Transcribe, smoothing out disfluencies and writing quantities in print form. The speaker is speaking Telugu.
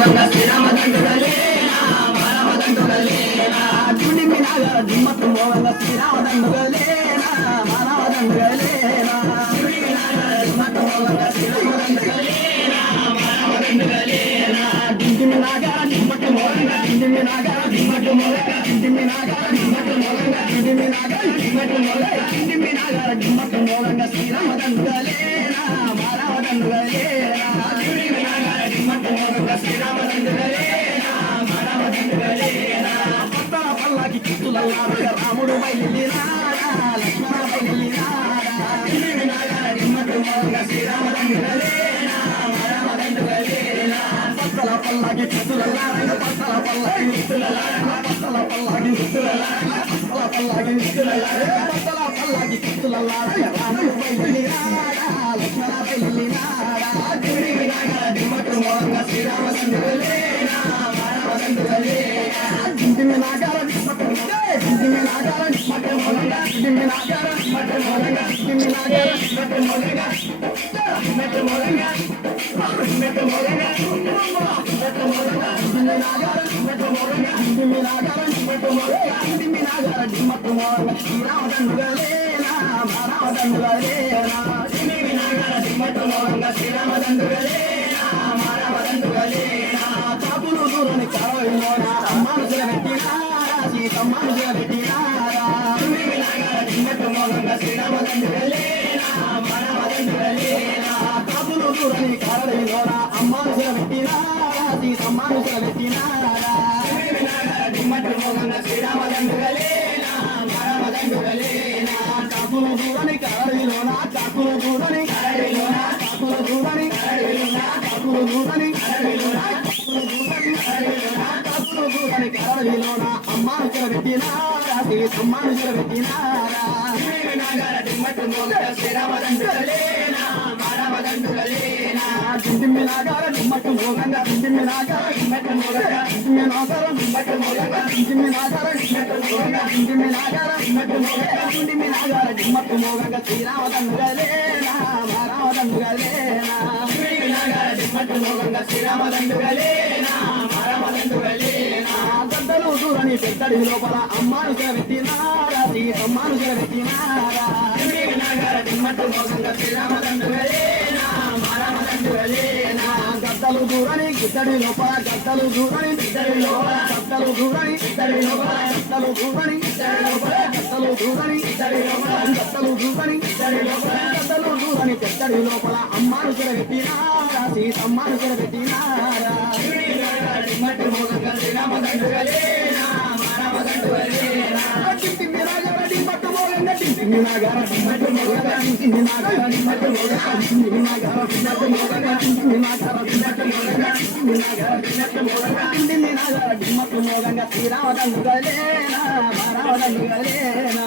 మోగంగా శ్రీరామదండుగలేనా మానవదండుగలేనా దుండిమినాగ దిమ్మట్టు మోగంగా శ్రీరామదండుగలేనా మానవదండుగలేనా దుండిమినాగ దిమ్మట్టు మోగంగా శ్రీరామదండుగలేనా మానవదండుగలేనా దుండిమినాగ దిమ్మట్టు మోగంగా దుండిమినాగ దిమ్మట్టు మోగంగా దుండిమినాగ దిమ్మట్టు మోగంగా దుండిమినాగ దిమ్మట్టు మోగంగా దుండిమినాగ దిమ్మట్టు మోగంగా శ్రీరామదండుగలేనా మానవదండుగలేనా దుండిమినాగ దిమ్మట్టు మోగంగా శ్రీరామదండుగలేనా మానవదండుగలేనా పట్టణ పల్లకి కిత్తులల్లాగా రాముడు బయలుదేరాడా లక్ష్మణ బయలుదేరాడా దుండిమినాగ దిమ్మట్టు మోగంగా శ్రీరామదండుగలేనా మానవదండుగలేనా పట్టణ పల్లకి కిత్తులల్లాగా పట్టణ పల్లకి కిత్తులల్లాగా పట్టణ పల్లకి కిత్తులల్లాగా పట్టణ పల్లకి కిత్తులల్లాగా పట్టణ పల్లకి కిత్తులల్లాగా రాముడు బయలుదేరాడా లక్ష్మణ బయలుదేరాడా దుండిమినాగ దిమ్మట్టు మోగంగా శ్రీరామదండుగలేనా మానవదండుగలేనా దుండిమినాగ దిమ్మట్టు దుండిమినాగ దిమ్మట్టు మోగంగా దుండిమినాగ దిమ్మట్టు మోగంగా దుండిమినాగ దిమ్మట్టు మోగంగా దిమ్మట్టు మోగంగా దిమ్మట్టు మోగంగా దిమ్మట్టు మోగంగా దుండిమినాగ దిమ్మట్టు మోగంగా దుండిమినాగ దిమ్మట్టు మోగంగా దుండిమినాగ దిమ్మట్టు మోగంగా శ్రీరామదండుగలేనా మానవదండుగలేనా దుండిమినాగ దిమ్మట్టు మోగంగా శ్రీరామదండుగలేనా మానవదండుగలేనా కాపులు దూరని కావలిలోనా అమ్మాను పెట్టినారా సీతమ్మను పెట్టినారా దుండిమినాగ దిమ్మట్టు మోగంగా శ్రీరామదండుగలేనా మానవదండుగలేనా కాపులు దూరని కావలిలోనా అమ్మాను పెట్టినారా సీతమ్మను పెట్టినారా దుండిమినాగ దిమ్మట్టు మోగంగా శ్రీరామదండుగలేనా మానవదండుగలేనా కాపులు దూరని కావలిలోనా కాపులు దూరని కావలిలోనా కాపులు దూరని కావలిలోనా కాపులు దూరని కావలిలోనా కాపులు దూరని కావలిలోనా కాపులు దూరని కావలిలోనా అమ్మాను పెట్టినారా సీతమ్మను పెట్టినారా దుండిమినాగ దిమ్మట్టు మోగంగా శ్రీరామదండుగలేనా మానవదండుగలేనా దుండిమినాగ దిమ్మట్టు మోగంగా దుండిమినాగ దిమ్మట్టు మోగంగా దుండిమినాగ దిమ్మట్టు మోగంగా దుండిమినాగ దిమ్మట్టు మోగంగా దుండిమినాగ దిమ్మట్టు మోగంగా దుండిమినాగ దిమ్మట్టు మోగంగా శ్రీరామదండుగలేనా మానవదండుగలేనా దుండిమినాగ దిమ్మట్టు మోగంగా శ్రీరామదండుగలేనా మానవదండుగలేనా గద్దలు దూరని పెద్దడి లోపల అమ్మాను పెట్టినారా సీతమ్మను పెట్టినారా దుండిమినాగ దిమ్మట్టు మోగంగా శ్రీరామదండుగలేనా మానవదండుగలేనా గద్దలు దూరని గిద్దడి లోపల గద్దలు దూరని బిద్దడి లోపల గద్దలు దూరని బిద్దడి లోపల గద్దలు దూరని బిద్దడి లోపల గద్దలు దూరని బిద్దడి లోపల గద్దలు దూరని బిద్దడి లోపల గద్దలు దూరని పెద్దడి లోపల అమ్మాను పెట్టినారా సీతమ్మను పెట్టినారా దుండిమినాగ దిమ్మట్టు మోగంగా శ్రీరామదండుగలేనా మానవదండుగలేనా దుండిమినాగ దిమ్మట్టు మోగంగా దుండిమినాగ దిమ్మట్టు మోగంగా దుండిమినాగ దిమ్మట్టు మోగంగా దుండిమినాగ దిమ్మట్టు మోగంగా దుండిమినాగ దిమ్మట్టు మోగంగా దుండిమినాగ దిమ్మట్టు మోగంగా దుండిమినాగ దిమ్మట్టు మోగంగా శ్రీరామదండుగలేనా మానవదండుగలేనా